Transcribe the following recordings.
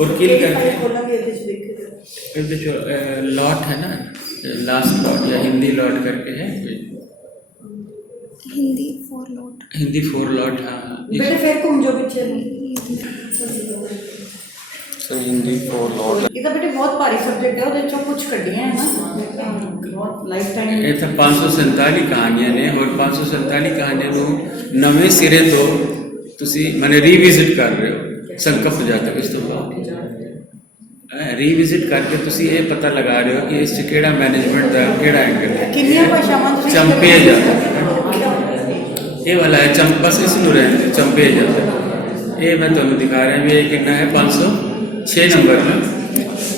और किल करके जो लॉट है ना, लास्ट लॉट या हिंदी लॉट करके है, हिंदी 4 लॉट। हाँ बेटे फिर घूम जो पीछे हिंदी 4 लॉट। ये तो बेटे बहुत भारी सब्जेक्ट है, ਉਹਦੇ ਚੋਂ कुछ ਕੱਢੀਆਂ है ना, बहुत लाइफ टाइम। ਇਹ ਤਾਂ 547 ਕਹਾਣੀਆਂ ਨੇ, ਹੋਰ 547 ਕਹਾਣੀਆਂ ਨੂੰ ਨਵੇਂ ਸਿਰੇ ਤੋਂ ਤੁਸੀਂ ਮਨੇ ਰੀਵਿਜ਼ਿਟ ਕਰ ਰਹੇ ਹੋ ਸੰਕਲਪ ਜਾਤਕ। ਇਸ ਤੋਂ ਬਾਅਦ ਰੀਵਿਜ਼ਿਟ ਕਰਕੇ ਤੁਸੀਂ ਇਹ ਪਤਾ ਲਗਾ ਰਹੇ ਹੋ ਕਿ ਇਸ 'ਚ ਕਿਹੜਾ ਮੈਨੇਜਮੈਂਟ ਦਾ ਕਿਹੜਾ ਐਂਗਲ ਹੈ। ਕਿੰਨੀਆਂ ਭਾਸ਼ਾਵਾਂ ਤੁਸੀਂ ਚੰਪੇ ਜਾਤਕ ਇਹ ਵਾਲਾ ਹੈ, ਬਸ ਇਸ ਨੂੰ ਰਹਿੰਦੇ ਚੰਪੇ ਜਾਤਕ। ਇਹ ਮੈਂ ਤੁਹਾਨੂੰ ਦਿਖਾ ਰਿਹਾ ਵੀ ਇਹ ਕਿੰਨਾ ਹੈ, 506 ਨੰਬਰ ਹੈ।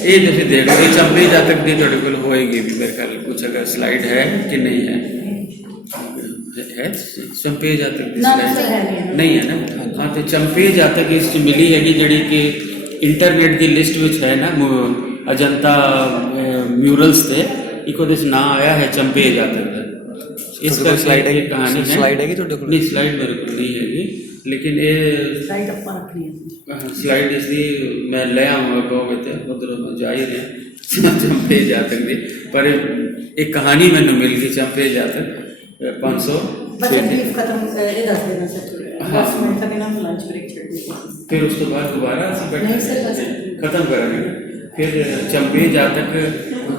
ये जैसे देख लो, ये चंपे जातक की थोड़े को होएगी भी मेरे ख्याल कुछ अगर स्लाइड है कि नहीं है, चंपे जातक की स्लाइड नहीं है ना। हाँ तो चंपे जातक इस मिली हैगी जी कि इंटरनेट की लिस्ट में है ना, अजंता म्यूरल्स थे एक ना आया है चंपे जातक। इसका स्लाइड है, कहानी स्लाइड है नहीं, स्लाइड मेरे को नहीं हैगी, लेकिन ये स्लाइड अपा रखनी है। स्लाइड इसलिए मैं ले आऊँगा कहोगे तो उधर जा ही रहे चंपे जातक दी, पर एक कहानी मैंने मिल गई चंपे जातक 500 खत्म ये 10 देना सर। हाँ 10 मिनट तक इन्होंने लंच ब्रेक छोड़, फिर उसके बाद दोबारा खत्म करेंगे। फिर चंपे जातक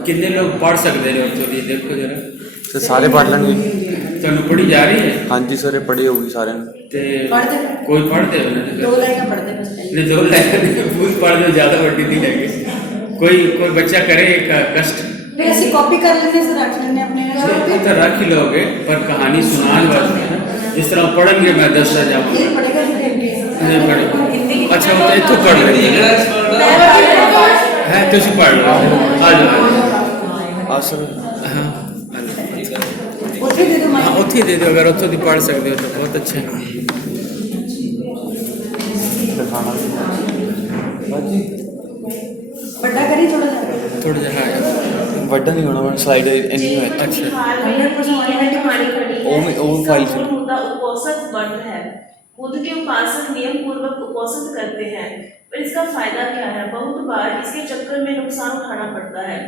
कितने लोग पढ़ सकते हैं तो ये देखो जरा। सर सारे पढ़ लेंगे, ਤੁਹਾਨੂੰ पढ़ी जा रही है? हाँ जी सर पढ़ी होगी सारे पढ़ते कोई पढ़ते हो ना, 2 लाइन पढ़ते बस नहीं 2 लाइन पूरी पढ़ दो, ज़्यादा वड्डी नहीं लगे। कोई बच्चा करे एक कष्ट फिर ऐसी कॉपी कर लेने से रख लेने अपने तो रख ही लोगे, पर कहानी सुनाने वाले जिस तरह पढ़ेंगे मैं 10 जाऊँगा पढ़ेगा नहीं पढ़ेगा। अच्छा वो तो इतों पढ़ लेंगे है तो उसे पढ़ लो, आ जाओ सर। हाँ उत्थे दे दो हाँ उत्थे दे दो, अगर उत्थों की पढ़ सकते हो तो बहुत अच्छा है। बड़ा करी थोड़ा थोड़ा सा हाँ ਵੱਡਾ ਨਹੀਂ ਹੋਣਾ ਮੈਂ स्लाइड ਇੰਨੀ ਹੈ। अच्छा 100% वो फाइल से उपोषक वर्त है, बुध के उपासक नियम पूर्वक उपोषण करते हैं, पर इसका फायदा क्या है? बहुत बार इसके चक्कर में नुकसान उठाना पड़ता है,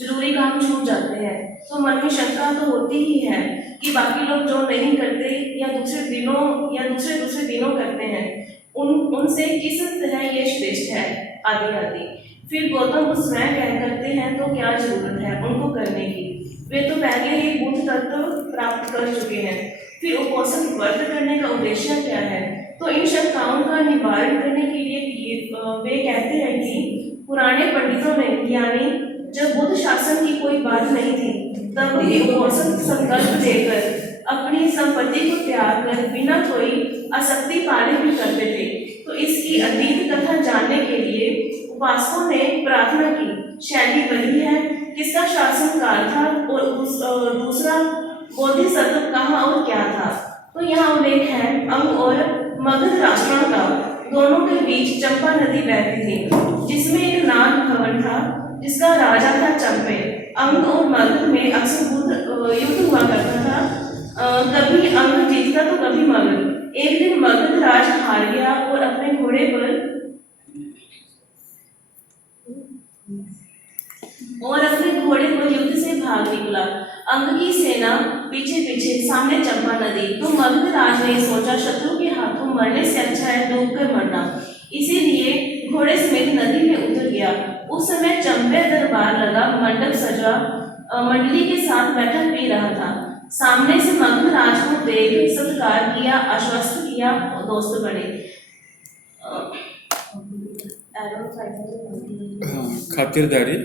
जरूरी काम छूट जाते हैं। तो मन में शंका तो होती ही है कि बाकी लोग जो नहीं करते या दूसरे दिनों करते हैं उनसे किस तरह ये श्रेष्ठ है आदि आदि। फिर गौतम बुद्ध स्वयं क्या करते हैं तो क्या जरूरत है उनको करने की? वे तो पहले ही बुद्ध तत्व प्राप्त कर चुके हैं, फिर उपोषण व्रत करने का उद्देश्य क्या है? तो इन शंकाओं का निवारण करने के लिए वे कहते हैं कि पुराने पंडितों ने, यानी जब बुद्ध शासन की कोई बात नहीं थी तब भी उपोषण संकल्प लेकर अपनी संपत्ति को त्याग कर बिना कोई आसक्ति पाले भी करते थे। तो इसकी अतीत कथा जानने के लिए उपासकों ने प्रार्थना की। शैली वही है किसका शासन काल था और दूसरा बोधिसत्व कहाँ और क्या था। तो यहाँ उल्लेख है अंग और मगध राष्ट्रों का, दोनों के बीच चंपा नदी बहती थी जिसमें एक नाग भवन था जिसका राजा था चंपे। अंग और मगध में अक्सर युद्ध हुआ करता था, कभी अंग जीतता तो कभी मगध। एक दिन मगध राज हार गया और अपने घोड़े पर युद्ध से भाग निकला। अंग की सेना पीछे पीछे, सामने चंपा नदी। तो मगध राज ने सोचा शत्रु के हाथों मरने से अच्छा है डूबकर मरना, इसीलिए घोड़े समेत नदी में उतर गया। उस समय चंपे दरबार लगा मंडप सजा मंडली के साथ बैठक पी रहा था। सामने से मगध राज को देख सत्कार किया, आश्वस्त किया और दोस्त बने। खातिरदारी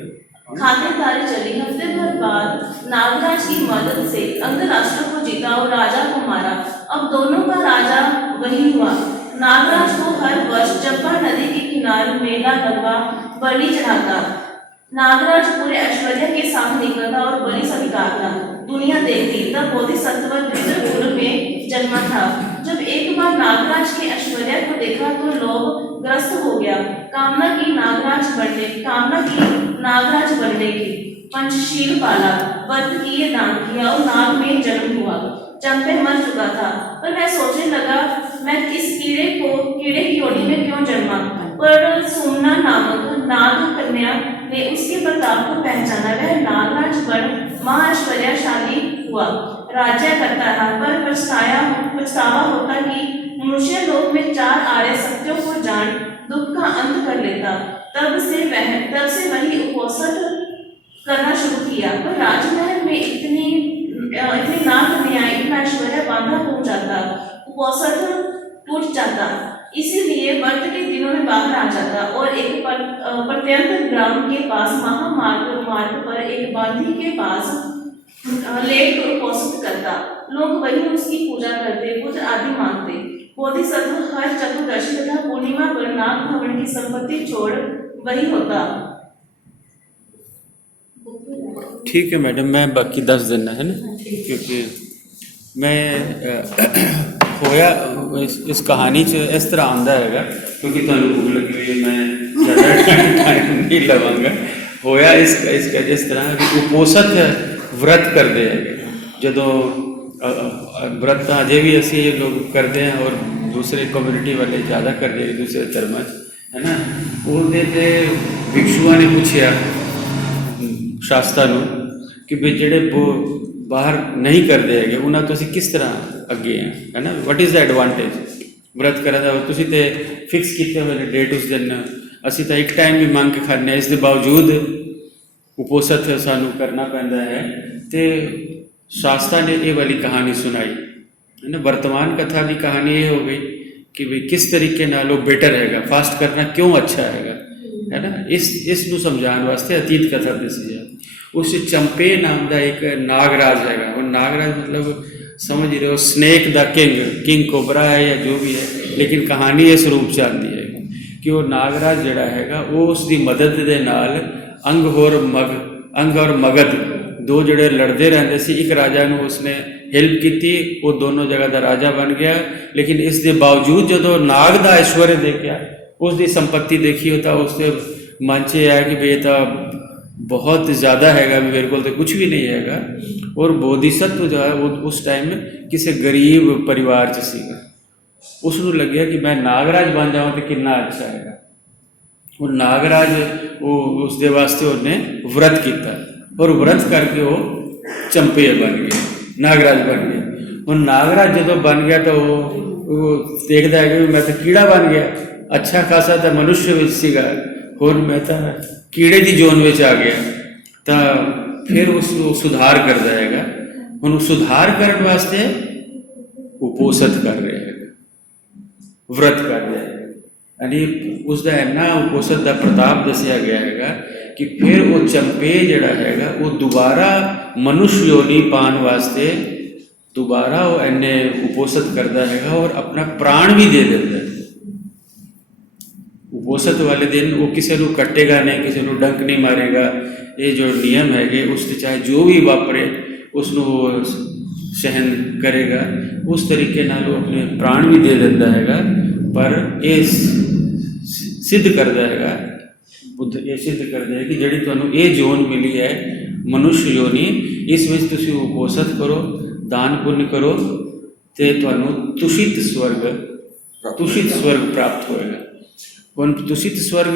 चली। हफ्ते भर बाद नागराज की मदद से अंग राष्ट्र को जीता और राजा को मारा। अब दोनों का राजा वही हुआ। नागराज को हर वर्ष चंपा नदी के किनारे मेला लगवा बलि चढ़ाता। नागराज पूरे ऐश्वर्य के साथ निकलता और बलि स्वीकारता। दुनिया देखती तब बोधिसत्व पितृकुल में जन्मा था। जब एक बार नागराज के ऐश्वर्य को देखा तो लोभ ग्रस्त हो गया। कामना की नागराज बनने की। पंचशील पाला, व्रत किए, दान किया और नाग में जन्म हुआ। चंपे मर चुका था पर वह सोचने लगा मैं इस कीड़े की योनि में क्यों जन्मा, पर सुमना नामक नाग कन्या ने उसके प्रताप को पहचाना। वह नागराज बन महाऐश्वर्यशाली हुआ, राज्य करता रहा, पर पछतावा होता कि मनुष्य लोक में 4 आर्य सत्यों को जान दुख का अंत कर लेता। तब से वही उपोषण करना शुरू किया, पर राजमहल में इतनी नाग कन्याएं, इतना ऐश्वर्य बांधा हो जाता, उपोषण टूट जाता। इसीलिए व्रत के दिनों में बाहर आ जाता और एक प्रत्यंत ग्राम के पास मार्ग पर एक बांधी के पास लेट कर उपोषित करता। लोग वही उसकी पूजा करते, पुत्र आदि मांगते। बोधिसत्व हर चतुर्दशी तथा पूर्णिमा पर नाग भवन की संपत्ति छोड़ वही होता। ठीक है मैडम, मैं बाकी 10 देना है ना, क्योंकि मैं होया इस कहानी च इस तरह आंदा है, क्योंकि तुहानू भूख लगी हुई है, मैं ज़्यादा टाइम नहीं लवांगा। होया इसका जिस तरह कि उपोषित व्रत करते हैं, जो व्रत अजे भी असी लोग करते हैं और दूसरे कम्यूनिटी वाले ज़्यादा करते हैं, दूसरे धर्म है ना। ਉਹਦੇ ਤੇ भिक्षुआ ने पूछा शास्त्रा ਨੂੰ कि भी ਜਿਹੜੇ बाहर नहीं करते है उन्होंने तो किस तरह अगे हैं, है ना। वट इज़ द एडवांटेज व्रत करा था, तुसी ते फिक्स किए हुए डेट उस दिन, असी तो एक टाइम भी मंग के खाने, इस दे बावजूद उपोषित सानू करना पैंदा है। तो शास्त्रा ने ये वाली कहानी सुनाई है ना। वर्तमान कथा की कहानी ये हो गई कि भाई किस तरीके नाल वो बेटर हैगा, फास्ट करना क्यों अच्छा हैगा, है ना। इस नू समझाने वास्ते अतीत कथा दसी है। उस चंपे नाम का एक नागराज हैगा, वो नागराज मतलब समझ रहे हो स्नेक द किंग कोबरा है या जो भी है, लेकिन कहानी इस रूप च आती है कि वो नागराज जड़ा हैगा वो उसकी मदद के नाल अंग और मगध दो जड़े लड़ते रहते सी, एक राजा को उसने हेल्प की, वो दोनों जगह का राजा बन गया। लेकिन इस दे बावजूद जो नाग का ऐश्वर्य देखा, उसकी संपत्ति देखी तो उसके मन च आया कि भाई तो बहुत ज़्यादा हैगा, भी मेरे को तो कुछ भी नहीं हैगा। और बोधिसत्व जो है वो उस टाइम किसी गरीब परिवार च सीगा, उसनू लग्या कि मैं नागराज बन जाऊँ तो कितना अच्छा है। वो नागराज वो उसके वास्ते उन्हें व्रत किया और व्रत करके वो चंपे बन गए, नागराज बन गए। और नागराज जो बन गया तो वो देखता है कि मैं तो कीड़ा बन गया, अच्छा खासा तो मनुष्य में सीगा, और मैं तो कीड़े की जोन में आ गया। तो फिर उसको सुधार कर जाएगा, हम सुधार करने वास्ते उपोषित कर रहे हैं, व्रत कर रहे हैं। यानी उसका इन्ना उपोषित का प्रताप दसिया गया है कि फिर वो चंपे जड़ा हैगा वो दोबारा मनुष्य योनि पाने वास्ते दोबारा वो इन्ने उपोषित करता है और अपना प्राण भी दे देता है। उपोषित वाले दिन वो किसी को कटेगा नहीं, किसी को डंक नहीं मारेगा। ये जो नियम है उससे चाहे जो भी वापरे उसको सहन करेगा, उस तरीके नाल वो अपने प्राण भी दे देता है। पर ये सिद्ध करता है, बुद्ध ये सिद्ध करता है कि जिहड़ी तुहानूं ये जोन मिली है मनुष्य योनि, इस विच तुसीं उपोषित करो, दान पुण्य करो तो तुहानूं तुषित स्वर्ग प्राप्त होएगा। हुण तुषित स्वर्ग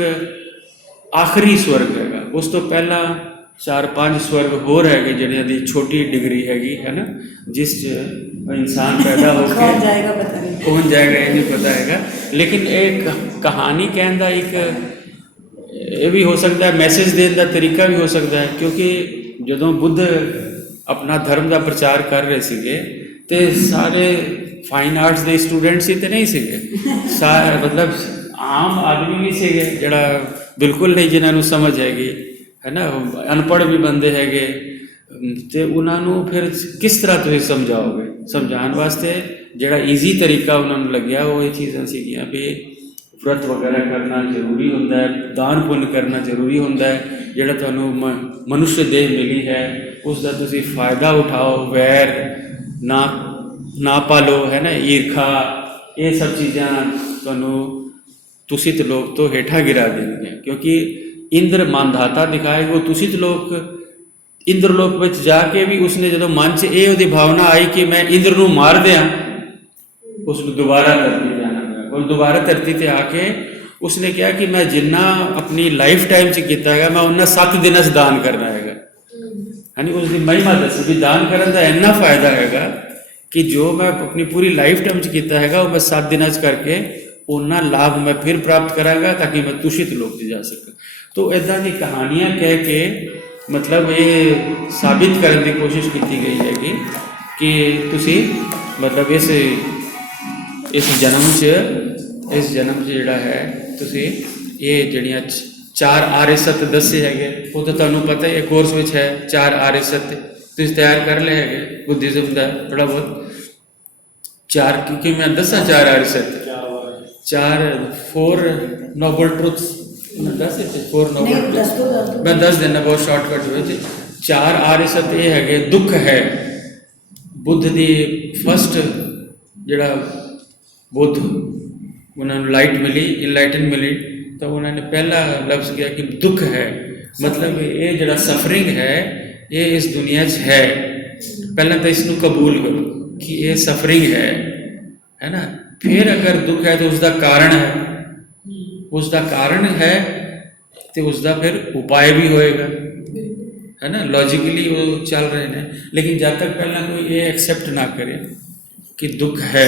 आखिरी स्वर्ग हैगा, उस तो पहला 4-5 स्वर्ग होर है जिन्हों की छोटी डिग्री हैगी, है ना, जिस इंसान पैदा होकर कौन जाएगा पता नहीं, कौन जाएगा ये नहीं पता हैगा। लेकिन एक कहानी कहने का एक ये भी हो सकता है, मैसेज देने का तरीका भी हो सकता है, क्योंकि जो बुद्ध अपना धर्म का प्रचार कर रहे थे तो सारे फाइन आर्ट्स के स्टूडेंट्स ही तो नहीं सीगे, मतलब आम आदमी भी सीगे जड़ा बिल्कुल नहीं जिन्होंने समझ हैगी, है ना, अनपढ़ भी बंदे हैगे। तो उन्होंने फिर किस तरह तुम समझाओगे? समझाने वास्ते जड़ा ईजी तरीका उन्होंने लग्या वो ये चीज़ां सीगियां भी व्रत वगैरह करना जरूरी होंदा है, दान पुण्य करना जरूरी होंदा है। जिहड़ा तुहानूं मनुष्य देह मिली है उसका तुसीं फायदा उठाओ, वैर ना पालो, है ना, ईर्खा, ये सब चीज़ां तुहानूं तुषित लोग तो हेठा गिरा देंगे। क्योंकि इंद्र मानधाता दिखाए, वो तुषित लोग इंद्रलोक में जाके भी उसने जो मन च ये भावना आई कि मैं इंद्र नूं मार दियां, ਉਸ ਨੂੰ ਦੁਬਾਰਾ ਧਰਤੀ ਤੇ ਆਉਣਾ ਪਿਆ। ਔਰ ਦੁਬਾਰਾ ਧਰਤੀ ਤੇ ਆ ਕੇ ਉਸਨੇ ਕਿਹਾ ਕਿ ਮੈਂ ਜਿੰਨਾ ਆਪਣੀ ਲਾਈਫ ਟਾਈਮ 'ਚ ਕੀਤਾ ਹੈਗਾ ਮੈਂ ਉਹਨਾਂ 7 ਦਿਨਾਂ 'ਚ ਦਾਨ ਕਰਨਾ ਹੈਗਾ। ਹਾਂਜੀ, ਉਸ ਦੀ ਮਹਿਮਾ ਦੱਸੀ ਵੀ ਦਾਨ ਕਰਨ ਦਾ ਇੰਨਾ ਫਾਇਦਾ ਹੈਗਾ ਕਿ ਜੋ ਮੈਂ ਆਪਣੀ ਪੂਰੀ ਲਾਈਫ ਟਾਈਮ 'ਚ ਕੀਤਾ ਹੈਗਾ ਉਹ ਮੈਂ 7 ਦਿਨਾਂ 'ਚ ਕਰਕੇ ਉਹਨਾਂ ਲਾਭ ਮੈਂ ਫਿਰ ਪ੍ਰਾਪਤ ਕਰਾਂਗਾ ਤਾਂ ਕਿ ਮੈਂ ਤੁਸ਼ਿਤ ਲੋਕ 'ਚ ਜਾ ਸਕਾਂ। ਤੋ ਇੱਦਾਂ ਦੀ ਕਹਾਣੀਆਂ ਕਹਿ ਕੇ ਮਤਲਬ ਇਹ ਸਾਬਿਤ ਕਰਨ ਦੀ ਕੋਸ਼ਿਸ਼ ਕੀਤੀ ਗਈ ਹੈਗੀ ਕਿ ਤੁਸੀਂ ਮਤਲਬ ਇਸ ਜਨਮ 'ਚ ਜਿਹੜਾ ਹੈ ਤੁਸੀਂ ਇਹ ਜਿਹੜੀਆਂ 4 ਆर्य सत्य ਦੱਸੇ ਹੈਗੇ ਉਹ ਤਾਂ ਤੁਹਾਨੂੰ ਪਤਾ ਹੈ ਕੋਰਸ ਵਿੱਚ ਹੈ। 4 आर्य सत्य ਤੁਸੀਂ ਤਿਆਰ ਕਰ ਲਏ ਹੈਗੇ ਬੁੱਧਿਜ਼ਮ ਦਾ ਥੋੜ੍ਹਾ ਬਹੁਤ। 4 ਕਿਉਂਕਿ ਮੈਂ ਦੱਸਾਂ 4 आर्य सत्य 4 ਨੋਬਲ ਟਰੂਥਸ ਮੈਂ ਦੱਸ ਦਿੱਤੇ 4 ਨੋਬਲ ਟਰੂਥਸ ਮੈਂ ਦੱਸ ਦਿੰਦਾ ਬਹੁਤ ਸ਼ਾਰਟਕਟ ਵਿੱਚ। 4 आर्य सत्य ਇਹ ਹੈਗੇ ਦੁੱਖ ਹੈ। ਬੁੱਧ ਦੀ ਫਸਟ ਜਿਹੜਾ ਬੁੱਧ ਉਹਨਾਂ ਨੂੰ ਲਾਈਟ ਮਿਲੀ ਇਨਲਾਈਟਨ ਮਿਲੀ ਤਾਂ ਉਹਨਾਂ ਨੇ ਪਹਿਲਾ ਲਫ਼ਜ਼ ਕਿਹਾ ਕਿ ਦੁੱਖ ਹੈ। ਮਤਲਬ ਇਹ ਜਿਹੜਾ ਸਫਰਿੰਗ ਹੈ ਇਹ ਇਸ ਦੁਨੀਆ 'ਚ ਹੈ। ਪਹਿਲਾਂ ਤਾਂ ਇਸ ਨੂੰ ਕਬੂਲ ਕਰੋ ਕਿ ਇਹ ਸਫਰਿੰਗ ਹੈ ਨਾ। ਫਿਰ ਅਗਰ ਦੁੱਖ ਹੈ ਤਾਂ ਉਸ ਦਾ ਕਾਰਨ ਹੈ ਤੇ ਉਸ ਦਾ ਫਿਰ ਉਪਾਅ ਵੀ ਹੋਏਗਾ है ना। लॉजिकली वो चल रहे हैं लेकिन जब तक पहला कोई ये एक्सेप्ट ना करे कि दुख है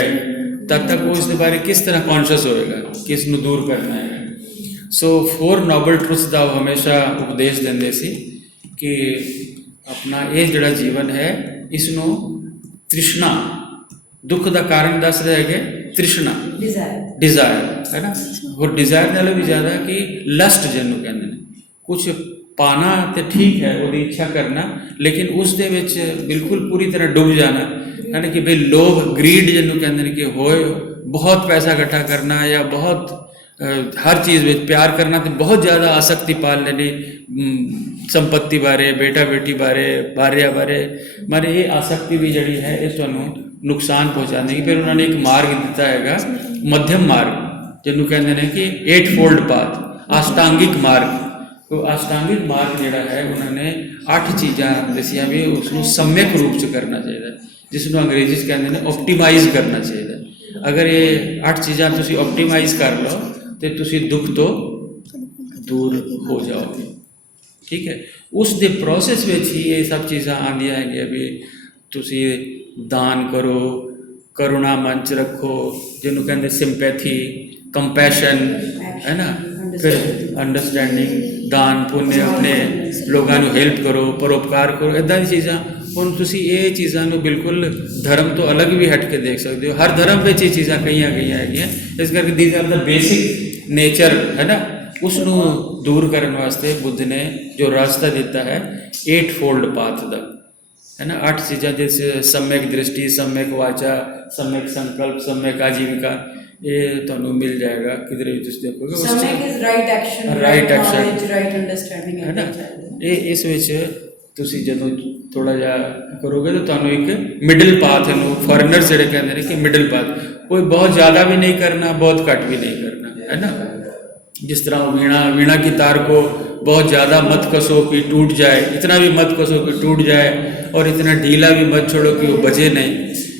तब तक वो इसके बारे किस तरह कॉन्शियस होएगा कि इसनू दूर करना है। सो 4 नोबल ट्रुथ्स का हमेशा उपदेश देंदे सी कि अपना ये जिहड़ा जीवन है इसनू तृष्णा दुख का कारण दस रहे है तृष्णा डिजायर है ना। और डिजायर नालों भी ज़्यादा कि लस्ट जिन्होंने कहते हैं कुछ पाना तो ठीक है वो इच्छा करना लेकिन उस दे विच बिल्कुल पूरी तरह डूब जाना है ना कि भाई लोभ ग्रीड जिन्होंने कहते हैं कि होए बहुत पैसा इकट्ठा करना या बहुत हर चीज़ में प्यार करना तो बहुत ज़्यादा आसक्ति पाल लेनी संपत्ति बारे बेटा बेटी बारे भार्या बारे मारे ये आसक्ति भी जड़ी है ये तुहानू नुकसान पहुँचाने की। फिर उन्होंने एक मार्ग दिता है मध्यम मार्ग जिन्होंने कहते हैं कि 8 फोल्ड पाथ अष्टांगिक मार्ग। तो अष्टांगिक मार्ग जोड़ा है उन्होंने 8 चीज़ा दसिया भी उसको सम्यक रूप से करना चाहिए जिसनों अंग्रेजी कहते हैं ऑप्टिमाइज करना चाहिए। अगर ये 8 चीज़ा तुसी ऑप्टिमाइज कर लो तो तुसी दुख तो दूर हो जाओगे। ठीक है, उस दे प्रोसेस में ही ये सब चीज़ा आंदियां है भी तुसी दान करो करुणा मंच रखो जिन्हों कहते सिंपैथी कंपैशन है ना। फिर अंडरस्टैंडिंग दान पुण्य अपने लोगों को हेल्प करो परोपकार करो इदा दी चीज़ा हुण तुसी ये चीज़ों को बिल्कुल धर्म तो अलग भी हट के देख सकते हो। हर धर्म में ये चीज़ा कई है इस करके these are the basic nature है ना। उसनू दूर करने वास्ते बुद्ध ने जो रास्ता दिता है 8 फोल्ड पाथ का है ना। 8 चीज़ा जैसे सम्यक दृष्टि सम्यक वाचा सम्यक संकल्प सम्यक आजीविका ये तुहानू मिल जाएगा किधर भी तुसीं देखोगे। राइट एक्शन राइट अंडरस्टैंडिंग है ना। ये इस विच तुसीं जदों थोड़ा जिहा करोगे तो तुहानू एक मिडल पाथ है फॉरनर्स जिहड़े कहंदे ने कि मिडल पाथ कोई बहुत ज़्यादा भी नहीं करना बहुत घट भी नहीं करना है ना। जिस तरह वीणा की तार को बहुत ज़्यादा मत कसो कि टूट जाए इतना भी मत कसो कि टूट जाए और इतना ढीला भी मत छोड़ो कि वो बजे नहीं।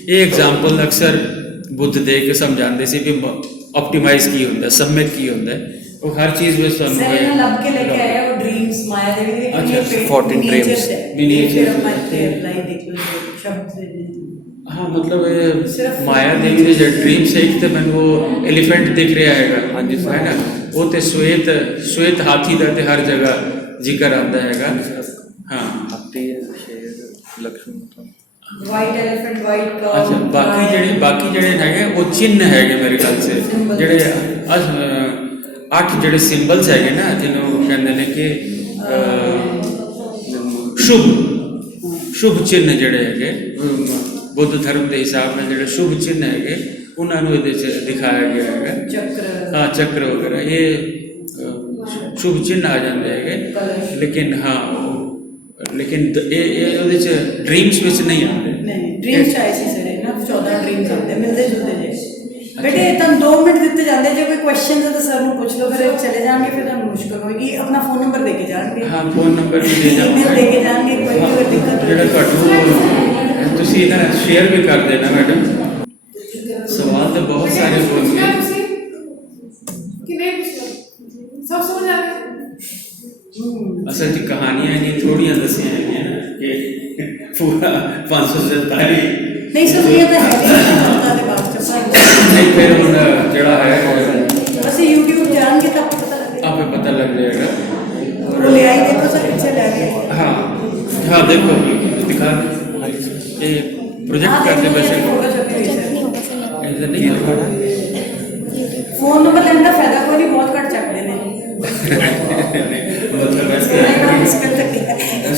ये एग्जाम्पल अक्सर बुद्ध दे के समझाते सी भी ऑप्टिमाइज की होंदा सम्यक की होंदा वो हर चीज़ में लब के लेके आया वो ड्रीम्स माया देवी अच्छा 14 ड्रीम्स हाँ मतलब माया देवी के जो ड्रीम्स है एक तो मैं वो एलिफेंट दिख रहा है हाँ जी है ना। वो तो श्वेत हाथी का तो हर जगह जिक्र आता है। हाँ वाइट एलिफेंट वाइट का अच्छा बाकी जड़े है वो चिन्ह है मेरे ख्याल से जड़े 8 जड़े सिंबल्स है ना जिन्होंने कहते हैं कि शुभ चिन्ह जड़े है बुद्ध धर्म के हिसाब में जो शुभ चिन्ह है उन्होंने दिखाया गया है। चक्र हाँ चक्र वगैरह ये शुभ चिन्ह आ जाते हैं लेकिन हाँ लेकिन ये ड्रीम्स में नहीं आते ड्रीम्स ऐसे सर ना 14 ड्रीम्स आते मिलते जुलते जे बेटे तुम 2 मिनट दिते जाते जो कोई क्वेश्चन है तो सर को पूछ लो फिर चले जाएंगे फिर तुम मुश्किल होगी अपना फोन नंबर देके जाएंगे। हाँ फोन नंबर भी दे जाओ ईमेल देके जाएंगे कोई भी अगर दिक्कत जेड़ा तुहानू तुसी ना शेयर भी कर देना मैडम। सवाल तो बहुत सारे बोल पुछना गए तुसी कि नहीं पुछना सब समझ आ गया असल जी कहानियां नहीं थोड़ियां दसियां हैं ना कि पूरा 547 नहीं सर ये तो है नहीं बात चुप नहीं फिर हुन जड़ा है बस YouTube जाएंगे तब पता लगेगा आपको पता लग जाएगा वो ले आई देखो सर पीछे ले गए हाँ हाँ देखो दिखा ये प्रोजेक्ट करते वैसे ऐसे नहीं है फोन नंबर लेने का फायदा कोई नहीं बहुत कट चक देने मतलब वैसे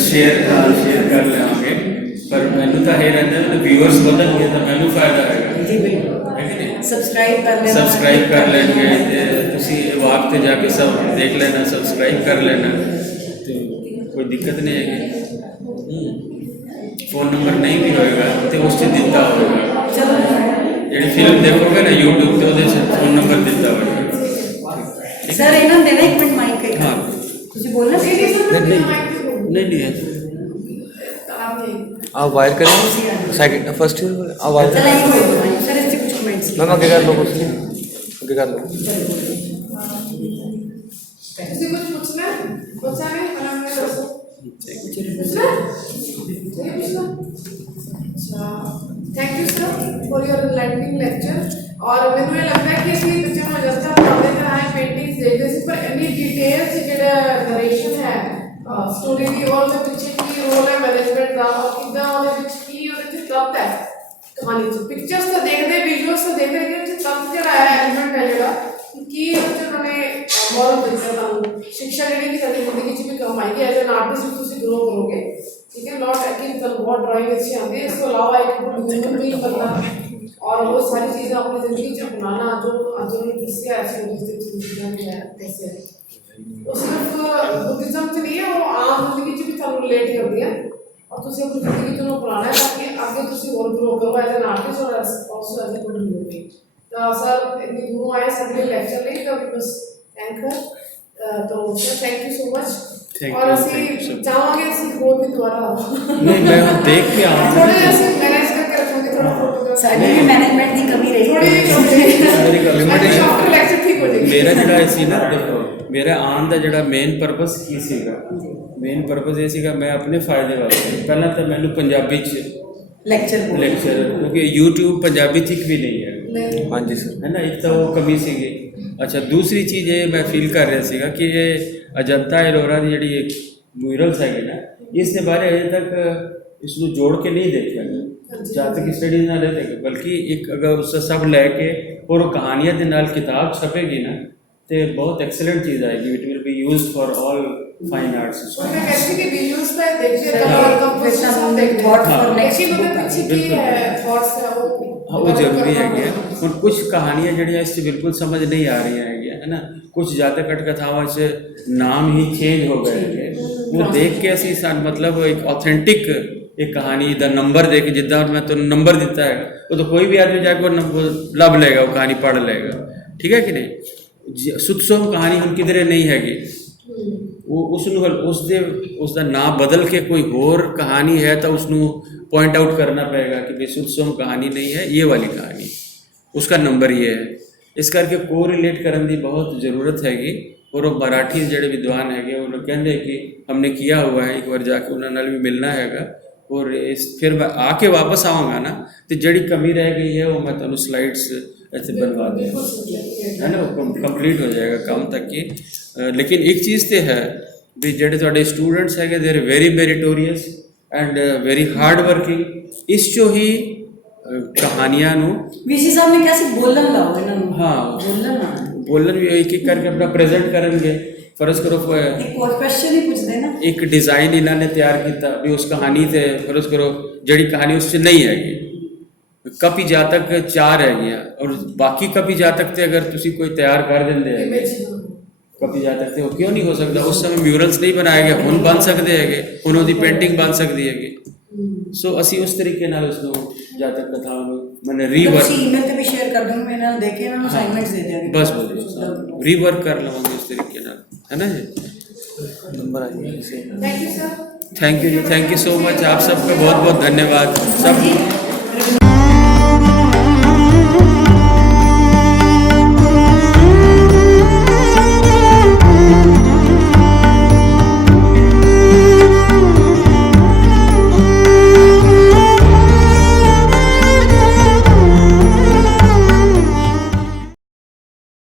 शेयर कर लेंगे पर मैंने तो है रहता है व्यूअर्स बदल गए तो मैंने फायदा आएगा जी बिल्कुल सब्सक्राइब कर लेना सब्सक्राइब कर लेंगे तुसी वाक पे जाके सब देख लेना सब्सक्राइब कर लेना तो कोई दिक्कत नहीं है फोन नंबर नहीं भी होएगा तो उससे दिता होगा चलो ਜਿਹੜੀ ਫਿਲਮ ਦੇਖੋਗੇ ਨਾ YouTube ਤੇ ਉਹਦੇ ਸੇ ਫੋਨ ਨੰਬਰ ਦਿੱਤਾ ਹੋਏਗਾ सर ਇਹਨਾਂ ਨੂੰ ਦੇਣਾ 1 ਮਿੰਟ ਮਾਈਕ ਕਈ ਹਾਂ ਤੁਸੀਂ ਬੋਲਣਾ नहीं नहीं है आप वायर करें सेकंड फर्स्ट ईयर आप वायर चला ये बोल दो सर इससे कुछ कमेंट्स मैम आगे कर लो कुछ आगे कर लो तुसी कुछ पूछना है पूछा है मला मैं दसो पूछना नहीं पूछना अच्छा thank you sir for your enlightening lecture और ਮੈਨੂੰ ਇਹ ਲੱਗਦਾ ਹੈ ਕਿ ਅਸੀਂ ਬੱਚਿਆਂ ਨੂੰ ਜਸਟਾ ਪੜ੍ਹਾਉਂਦੇ ਤਾਂ ਹੈ ਪੇਂਟਿੰਗਸ ਦੇਖਦੇ ਸੀ ਪਰ ਇੰਨੀ ਡਿਟੇਲ ਚ ਜਿਹੜਾ ਨਰੇਸ਼ਨ ਹੈ ਸਟੋਰੀ ਦੀ ਔਰ ਉਹਦੇ ਪਿੱਛੇ ਕੀ ਰੋਲ ਹੈ ਮੈਨੇਜਮੈਂਟ ਦਾ ਔਰ ਕਿੱਦਾਂ ਉਹਦੇ ਵਿੱਚ ਕੀ ਉਹਦੇ ਚ ਤੱਤ ਹੈ ਕਹਾਣੀ ਚ ਪਿਕਚਰਸ ਤਾਂ ਦੇਖਦੇ ਵਿਜ਼ੂਅਲਸ ਤਾਂ ਦੇਖਦੇ ਕਿ ਉਹਦੇ ਚ ਤੱਤ ਜਿਹੜਾ ਹੈ ਐਲੀਮੈਂਟ ਹੈ ਜਿਹੜਾ ਕੀ ਉਹਦੇ ਚ ਉਹਨੇ ਮੋਰਲ ਦਿੱਤਾ ਤੁਹਾਨੂੰ ਸਿੱਖਿਆ ਜਿਹੜੀ ਕਿ ਸਾਡੀ ਜ਼ਿੰਦਗੀ ਚ ਵੀ ਕੰਮ ਆਏਗੀ ਐਜ਼ ਐਨ ਆਰਟਿਸਟ ਵੀ ਤੁਸੀਂ ਗਰੋ ਕਰੋਗੇ ठीक है नॉट कि ਤੁਹਾਨੂੰ बहुत ड्राइंग अच्छी आती है इसके अलावा एक ह्यूमन भी बनना और वो सारी चीज़ें अपनी ज़िंदगी च अपनाना जो उन्होंने दसिया ऐसी चीज़ें दसिया वो सिर्फ बुद्धिज्म च नहीं है वो आम जिंदगी च भी ਤੁਹਾਨੂੰ रिलेट करती है और तुम अपनी जिंदगी च अपनाना है ताकि आगे तुम और ग्रो करो एज एन आर्टिस्ट और ऑल्सो एज ए कम्युनिटी तो सर इतनी दूरों आए सारे लेक्चर नहीं तो बस एंकर तो sir thank you so much और ਅਸੀਂ ਚਾਹਾਂਗੇ ਅਸੀਂ ਹੋਰ ਵੀ ਦੁਬਾਰਾ नहीं मैं हम देख के आऊँ ਥੋੜਾ ਜਿਹਾ ਅਸੀਂ ਮੈਨੇਜ ਕਰਕੇ ਰੱਖਾਂਗੇ ਥੋੜਾ ਫੋਟੋ ਸਾਡੀ ਵੀ ਮੈਨੇਜਮੈਂਟ ਦੀ ਕਮੀ ਰਹੀ ਥੋੜੀ ਜਿਹੀ limitation ਆਫਟਰ ਲੈਕਚਰ ਠੀਕ ਹੋ ਜਾਏਗੀ ਮੇਰਾ ਜਿਹੜਾ ਸੀ ਨਾ ਦੇਖੋ ਮੇਰਾ ਆਉਣ ਦਾ ਜਿਹੜਾ ਮੇਨ ਪਰਪਸ ਕੀ ਸੀਗਾ ਮੇਨ ਪਰਪਸ ਇਹ ਸੀਗਾ ਮੈਂ ਆਪਣੇ ਫਾਇਦੇ ਵਾਸਤੇ ਪਹਿਲਾਂ ਤਾਂ ਮੈਨੂੰ ਪੰਜਾਬੀ ਚ ਲੈਕਚਰ ਲੈਕਚਰ ਕਿਉਂਕਿ YouTube ਪੰਜਾਬੀ ਤੱਕ ਵੀ ਨਹੀਂ ਹੈ हाँ जी सर है ना एक तो वो कमी सीगी अच्छा दूसरी चीज़ ये मैं फील कर रहा सीगा कि ये अजंता एलोरा की जी एक म्यूरल्स है ना इसके बारे अजे तक इसको जोड़ के नहीं देखा जहाँ तक स्टडी ना ले देखे बल्कि एक अगर उससे सब लैके और वो कहानियाँ के नाल किताब छपेगी ना तो बहुत एक्सीलेंट चीज़ आएगी it will be use for all fine arts और मैं कहती कि वीडियोस पे देखिए कंपोजिशन सब देखते थॉट फॉर हैं नेक्स्ट लेकिन उनके पीछे की है थॉट्स है हाँ वो जरूरी है और कुछ कहानियाँ जड़ियाँ इससे बिल्कुल समझ नहीं आ रही है ना कुछ जातक कथावां से नाम ही चेंज हो गए थे वो देख के असी मतलब एक ऑथेंटिक एक कहानी दा नंबर दे के जिदा मैं तो नंबर दिता है वो तो कोई भी आदमी जाके वो लभ लेगा वो कहानी पढ़ लेगा ठीक है कि नहीं सुतसोम कहानी हम किधरे नहीं हैगी वो उसका नाम बदल के कोई और कहानी है तो उसनों पॉइंट आउट करना पड़ेगा कि भाई सुतसोम कहानी नहीं है ये वाली कहानी उसका नंबर ये है इस करके को रिलेट करने की बहुत ज़रूरत हैगी और वो मराठी जोड़े विद्वान है उन्होंने कहते कि हमने किया हुआ है एक बार जाके उन्होंने भी मिलना हैगा और इस फिर मैं आके वापस आऊँगा ना तो जड़ी कमी रह गई है वो मैं तुम स्लाइड्स ऐसे बनवा दूँ है ना वो कंप्लीट हो जाएगा काम तक की लेकिन एक चीज़ तो है भी ਜਿਹੜੇ ਤੁਹਾਡੇ स्टूडेंट्स है they are very meritorious and very hard working ਇਸ ਚੋਂ ਹੀ ਕਹਾਣੀਆਂ ਨੂੰ ਵੀਸੀ ਸਾਹਿਬ ਨੇ ਕਿਹਾ ਸੀ ਬੋਲਣ ਲਾਓ ਇਹਨਾਂ ਨੂੰ ਹਾਂ ਬੋਲਣ ਵੀ ਇੱਕ ਇੱਕ ਕਰਕੇ ਆਪਣਾ ਪ੍ਰੈਜ਼ੈਂਟ ਕਰਨਗੇ ਫਰਜ਼ ਕਰੋ ਇੱਕ ਹੋਰ ਕੁਐਸਚਨ ਹੀ ਪੁੱਛਦੇ ਨਾ ਇੱਕ ਡਿਜ਼ਾਈਨ ਇਹਨਾਂ ਨੇ ਤਿਆਰ ਕੀਤਾ ਵੀ ਉਸ ਕਹਾਣੀ ਤੇ ਫਰਜ਼ ਕਰੋ ਜਿਹੜੀ ਕਹਾਣੀ ਉਸ 'ਚ ਨਹੀਂ ਹੈਗੀ ਕਾਪੀ ਜਾਤਕ 4 ਹੈਗੀਆਂ ਔਰ ਬਾਕੀ ਕਾਪੀ ਜਾਤਕ ਤੇ ਅਗਰ ਤੁਸੀਂ ਕੋਈ ਤਿਆਰ ਕਰ ਦਿੰਦੇ ਹੈਗੇ ਕਾਪੀ ਜਾਤਕ ਤੇ ਉਹ ਕਿਉਂ ਨਹੀਂ ਹੋ ਸਕਦਾ ਉਸ ਸਮੇਂ ਮਿਊਰਲਸ ਨਹੀਂ ਬਣਾਏ ਗਏ ਹੁਣ ਬਣ ਸਕਦੇ ਹੈਗੇ ਹੁਣ ਉਹਦੀ ਪੇਂਟਿੰਗ ਬਣ ਸਕਦੀ ਹੈਗੀ ਸੋ ਅਸੀਂ ਉਸ ਤਰੀਕੇ ਨਾਲ ਉਸ ਨੂੰ ਜਾਤਕ ਕਥਾਵਾਂ ਨੂੰ ਮਨ ਰੀਵਰਕ ਤੁਸੀਂ ਈਮੇਲ ਤੇ ਵੀ ਸ਼ੇਅਰ ਕਰ ਦੋਗੇ ਇਹਨਾਂ ਨੂੰ ਦੇ ਕੇ ਇਹਨਾਂ ਨੂੰ ਅਸਾਈਨਮੈਂਟਸ ਦੇ ਦਿਆਂਗੇ बस बोलिए रीवर्क कर लवांगे इस तरीके ना है ना जी नंबर आ गया thank you sir thank you so much आप सबका बहुत बहुत धन्यवाद सब